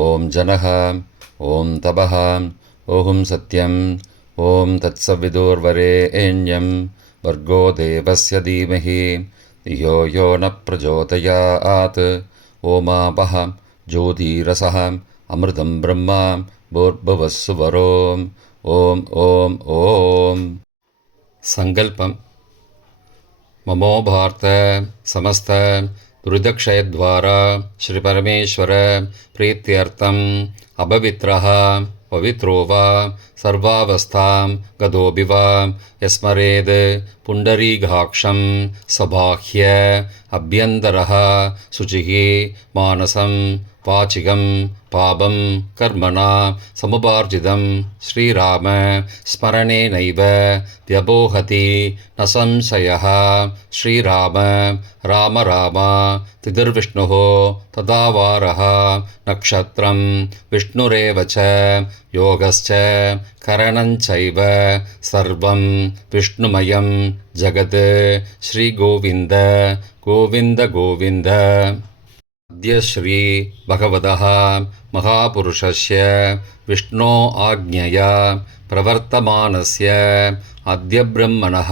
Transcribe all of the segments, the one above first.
ॐ जनः ॐ तपः ॐ सत्यम् ॐ तत्सविदुर्वरे वर्गो देवस्य धीमहि यो यो न प्रचोदयात्। ओमापः ज्योतिरसः अमृतं ब्रह्मां भूर्भुवस्सुवरोम् ॐ ॐ। सङ्कल्पम्। ममो भार्ता समस्त दुरिदक्षयद्वारा श्रीपरमेश्वर प्रीत्यर्थम् अपवित्रः पवित्रो वा सर्वावस्थां गतोऽपि वा यस्मरेद् पुण्डरीघाक्षं सबाह्य அபியந்தரா சுச்சிகி மானசம் வாச்சிகம் பாபம் கர்மணா சமுபார்ஜிதம் ஸ்ரீராம ஸ்மரணே நைவ வியபோகதி ந சம்சய ஸ்ரீராம ராம ராம திதிர்விஷ்ணு ததாவாரா நக்ஷத்திரம் விஷ்ணுரேவ யோகச்ச கரணஞ்சைவ சர்வம் விஷ்ணுமயம் विष्णुमयं जगत् श्रीगोविन्द गोविन्द गोविन्द अद्य श्रीभगवतः महापुरुषस्य विष्णो आज्ञया प्रवर्तमानस्य अद्य ब्रह्मणः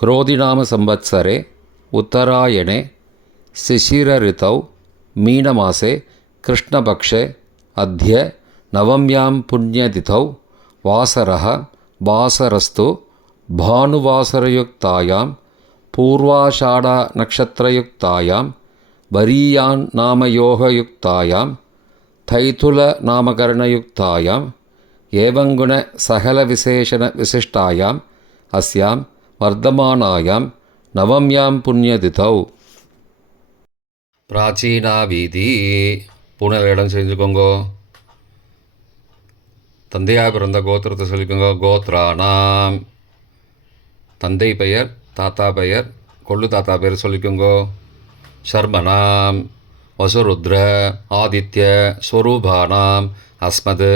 क्रोधिनाम संवत्सरे उत्तरायणे शिशिरऋतौ मीनमासे कृष्णपक्षे अद्य नवम्यां पुण्यतिथौ वासरः वासरस्तु भानुवासरयुक्तायां पूर्वाषाढनक्षत्रयुक्तायां वरीयान् नामयोगयुक्तायां थैथुलनामकरणयुक्तायाम् एवङ्गुणसकलविशेषणविशिष्टायाम् अस्यां वर्धमानायां नवम्यां पुण्यतिथौ பிராச்சீனா வீதி பூனல் இடம் செஞ்சுக்கோங்கோ தந்தையாக பிறந்த கோத்திரத்தை சொல்லிக்கோங்க கோத்ரானாம் தந்தை பெயர் தாத்தா பெயர் கொள்ளு தாத்தா பெயர் சொல்லிக்கோங்கோ சர்மனாம் வசுருத்ர ஆதித்ய ஸ்வரூபானாம் அஸ்மது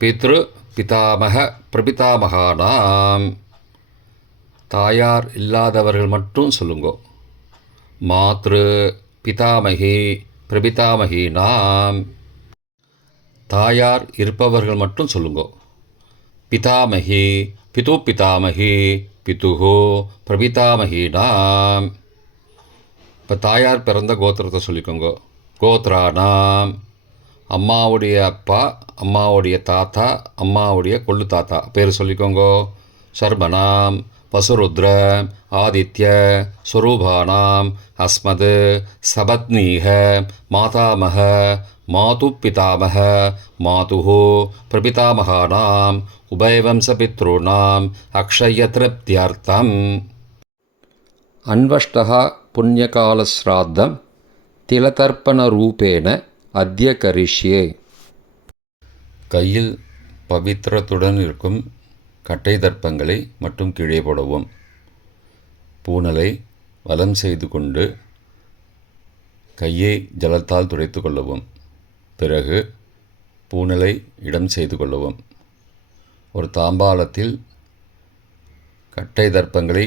பித்ரு பிதாமக பிரபிதாமகானாம் தாயார் இல்லாதவர்கள் மட்டும் சொல்லுங்கோ. மாத்ரு பிதாமகி பிரபிதாமகி நாம். தாயார் இருப்பவர்கள் மட்டும் சொல்லுங்கோ. பிதாமகி பிது பிதாமகி பிதுஹோ பிரபிதாமகினாம் இப்போ தாயார் பிறந்த கோத்திரத்தை சொல்லிக்கோங்க. கோத்ரானாம் அம்மாவுடைய அப்பா அம்மாவுடைய தாத்தா அம்மாவுடைய கொள்ளு தாத்தா பேர் சொல்லிக்கோங்க. சர்மனாம் வசுருத்ர ஆதித்ய ஸ்வரூபானாம் அஸ்மது சபத்னீக மாதாமக மாது பிதாமக மாது பிரபிதாமகானாம் உபயவம்சபித்ருணாம் அக்ஷய திருப்தியர்த்தம். அன்வஷ்டா புண்ணியகாலஸ்ராத்தம் திலதர்ப்பணரூபேண அத்தியகரிஷ்யே. கையில் பவித்திரத்துடன் இருக்கும் கட்டை தர்ப்பங்களை மட்டும் கீழே போடவும். பூனலை வலம் செய்து கொண்டு கையை ஜலத்தால் துடைத்து கொள்ளவும். பிறகு பூனலை இடம் செய்து கொள்ளவும். ஒரு தாம்பாளத்தில் கட்டை தர்ப்பங்களை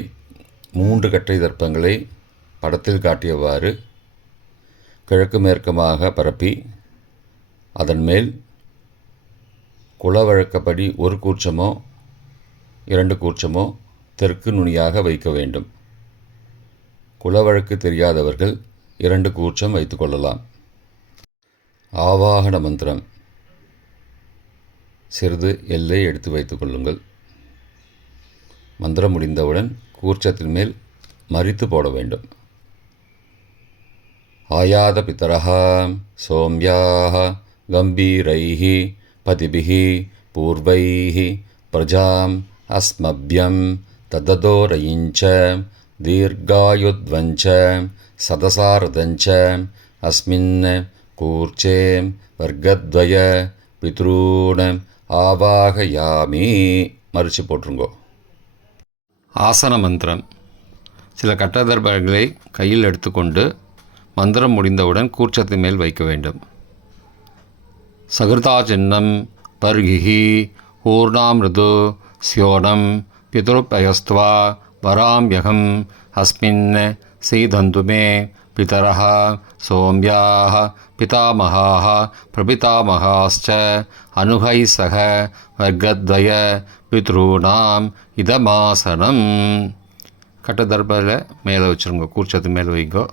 மூன்று கட்டை தர்ப்பங்களை படத்தில் காட்டியவாறு கிழக்கு மேற்கமாக பரப்பி அதன் மேல் குலவழக்கப்படி ஒரு கூச்சமோ இரண்டு கூர்ச்சமோ தெற்கு நுனியாக வைக்க வேண்டும். குலவழக்கு தெரியாதவர்கள் இரண்டு கூர்ச்சம் வைத்துக்கொள்ளலாம் ஆவாகன மந்திரம். சிறிது எல்லை எடுத்து வைத்துக்கொள்ளுங்கள் மந்திரம் முடிந்தவுடன் கூர்ச்சத்தின் மேல் மறித்து போட வேண்டும். ஆயாத பித்தரா சோம்யாக கம்பீரைஹி பதிபிகி பூர்வைஹி பிரஜாம் अस्मभ्यं तददोरयिञ्च दीर्घायुध्वञ्च सदसारदञ्च अस्मिन् कूर्चे वर्गद्वय பித்ரூண ஆவாகயாமி மறிச்சு போட்டுருங்கோ ஆசன மந்திரம் சில கட்டதர்பங்களை கையில் எடுத்துக்கொண்டு மந்திரம் முடிந்தவுடன் கூர்ச்சத்தின் மேல் வைக்க வேண்டும் சகிருதா சின்னம் பர்கிஹி ஊர்ணாமிருது ஸ்யோடம் பிதுருப்பயஸ்த்வா வராம்யகம் அஸ்மின் சீதந்து மே பிதர சோமியா பிதாமகா பிரபிதாமகாச்ச அனுகை சக வர்க்கத்வய பித்ரூணாம் இதமாசனம் கட்டதர்பில் மேலே வச்சுருங்க கூர்ச்சத்து மேலே வைங்கோ.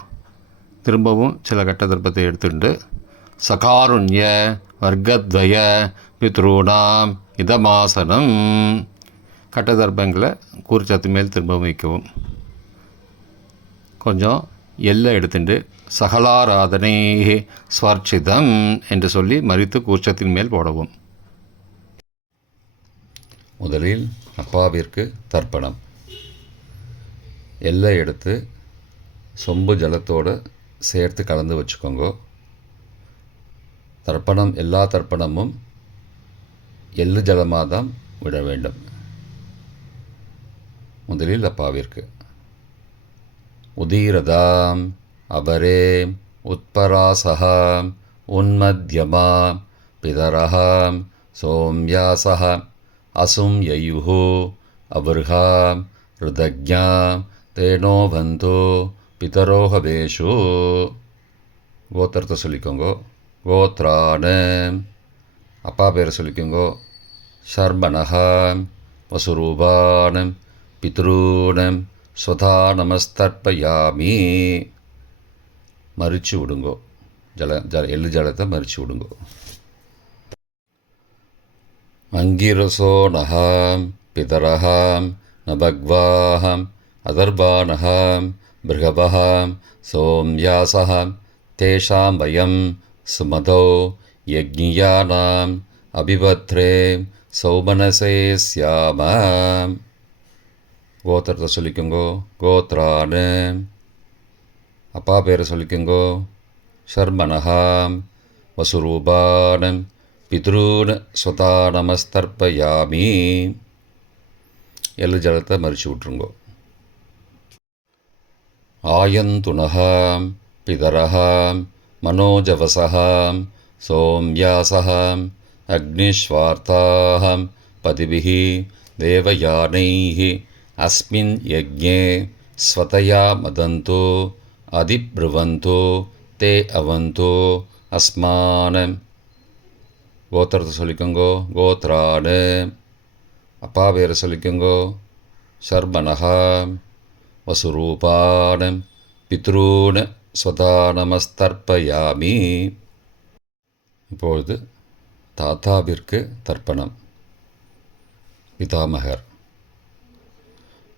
திரும்பவும் சில கட்டதர்பத்தை எடுத்துட்டு சகாருண்ய வர்க்கத்வய பித்ரூணாம் இதமாசனம் கட்டதர்பங்களை கூர்ச்சத்து மேல் திரும்ப வைக்கவும். கொஞ்சம் எல்லை எடுத்துட்டு சகலாராதனை ஸ்வர்ச்சிதம் என்று சொல்லி மறித்து கூர்ச்சத்தின் மேல் போடவும். முதலில் அப்பாவிற்கு தர்ப்பணம். எல்லை எடுத்து சொம்பு ஜலத்தோடு சேர்த்து கலந்து வச்சுக்கோங்க. தர்ப்பணம் எல்லா தர்ப்பணமும் எள்ளு ஜலமாக தான் விட வேண்டும். முதலில் அப்பாவிற்கு உதீரதாம் அபரே உத்பராசः உன்மத்யமா பிதரः சோம்யாசः அசும் யயுஹு அபர்ஹா ருதஜா தேனோ பிதரோகவேஷு. கோத்திரத்தை சொல்லிக்கோங்கோ. கோத்ரான. அப்பா பேரை சொல்லிக்கோங்கோ. ஷர்மணஹா வசுரூபானம் பித்ரூனம் ஸ்வதா நமஸ்தர்ப்பயாமி. மறிச்சு விடுங்கோ. ஜல ஜல எள்ளு ஜலத்தை மறிச்சு விடுங்கோ. அங்கிரசோ நகாம் பிதரஹாம் நபக்வாஹாம் அதர்பானஹாம் பிருகபஹாம் சோம்யாசஹாம் தேஷாம் வயம் சுமதோ யஜ்ஞியானாம் அபிபத்ரே சௌமனசே சியாமாம் கோத்திரத்தை சொல்லிக்கோங்கோ. கோத்ரானு. அப்பா பேரை சொல்லிக்கோங்கோ. ஷர்மனஹாம் வசுரூபானம். பித்ரூன் ஸ்வதா நமஸ்தர்ப்பயாமி எல்லு ஜலத்தை மறிச்சு விட்ருங்கோ ஆயந்துணகாம் பிதரகாம் மனோஜவசகாம் சோம்யாசகாம் அக்னிஸ்வார்த்தாஹம் பதிபிः தேவயானைஹி. अस्मिन् यज्ञे स्वतया मदन्तो अधिब्रुवन्तो ते अवन्तो अस्मान् கோத்திரத்தை சொல்லிக்கோங்கோ கோத்ராடு அப்பா பேரை சொல்லிக்கோங்கோ சர்மனஹா வசுரூபான பித்ரூன ஸ்வதா நமஸ்தர்ப்பயாமி இப்பொழுது தாத்தாவிற்கு தர்ப்பணம் பிதாமகர்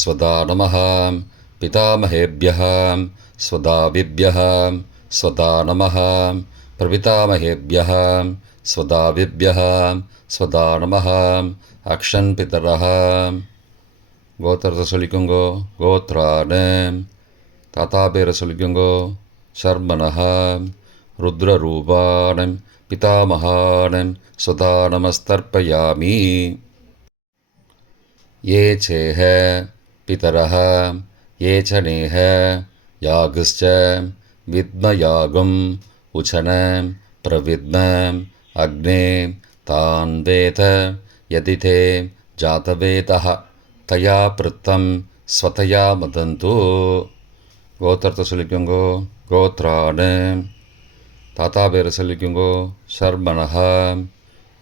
स्वदा नमः पितामहेभ्यः स्वदाविभ्यः स्वदा नमः प्रपितामहेभ्यः स्वदाविभ्यः स्वदा नमः अक्षन् पितरः கோத்திரத்தை சொல்லிக்கோங்கோ கோத்ரான தாத்தா பேரை சொல்லிக்கோங்கோ சர்மனஹா ருத்ரரூபான பிதாமகான சுதா நமஸ்தர்ப்பயாமி ये चेह पितरः ये च नेह यागश्च विद्मयागुम् उचन प्रविद्म अग्ने तान् वेद यदि ते जातवेदः तया पृत्तं स्वतया मदन्तु கோத்திரத்தை சொல்லிக்கோங்கோ கோத்ரான தாத்தா பேரை சொல்லிக்கோங்கோ சர்மனஹா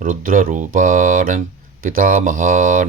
ருத்ரரூபான பிதாமகான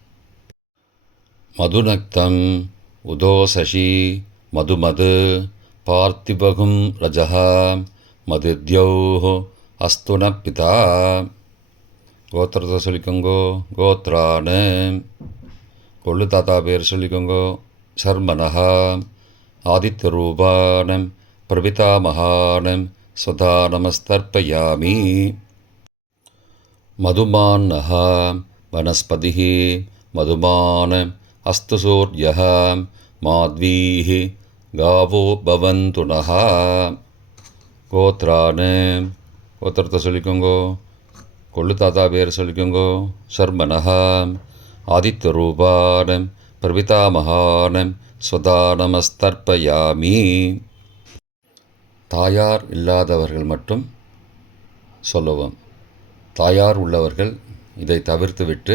மதுநக்தம் உதோசசி மதுமது பார்த்திபகும் ரஜः மதுத்யோः அஸ்து ந பிதா. கோத்திரத்தை சொல்லிக்கோங்கோ கோத்ரான்னு கொள்ளு தாத்தா பேர் சொல்லிக்கோங்கோ சர்மனஹா ஆதித்ய ரூபானம் பிரபிதாமகானம் சதா நமஸ்தர்ப்பயாமி மதுமான்னஹா வனஸ்பதி மதுமான. अस्तु सूर्यः माध्वीः गावो भवन्तु नः கோத்ரான் கோத்திரத்தை சொல்லிக்கோங்கோ கொள்ளு தாத்தா பேர் சொல்லிக்கோங்கோ சர்மனஹா ஆதித்யரூபான் பிரபிதாமகான் ஸ்வதா நமஸ்தர்ப்பயாமி தாயார் இல்லாதவர்கள் மட்டும் சொல்லவும் தாயார் உள்ளவர்கள் இதை தவிர்த்துவிட்டு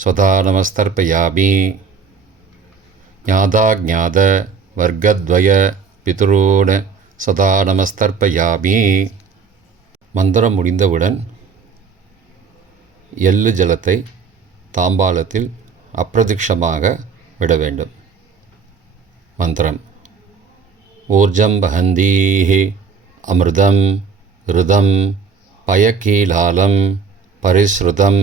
स्वधा नमस्तर्पयामि ज्ञाताज्ञात वर्गद्वय பித்ரூன் சதா நமஸ்தர்ப்பயாமி மந்திரம் முடிந்தவுடன் எள்ளு ஜலத்தை தாம்பாலத்தில் அப்பிரதிக்ஷமாக விட வேண்டும் மந்திரம் ஊர்ஜம் வஹந்தீஹி அமிர்தம் ருதம் பயக்கீலாலம் பரிஸ்ருதம்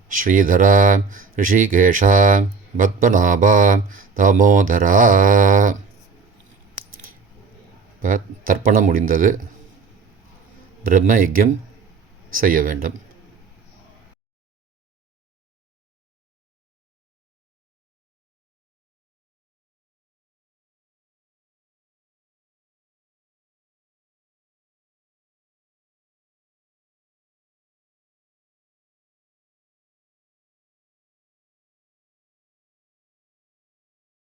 ஸ்ரீதரா ரிஷிகேஷா பத்மநாபா தாமோதரா. இப்போ தர்ப்பணம் முடிந்தது. பிரம்ம யஜ்யம் செய்ய வேண்டும்.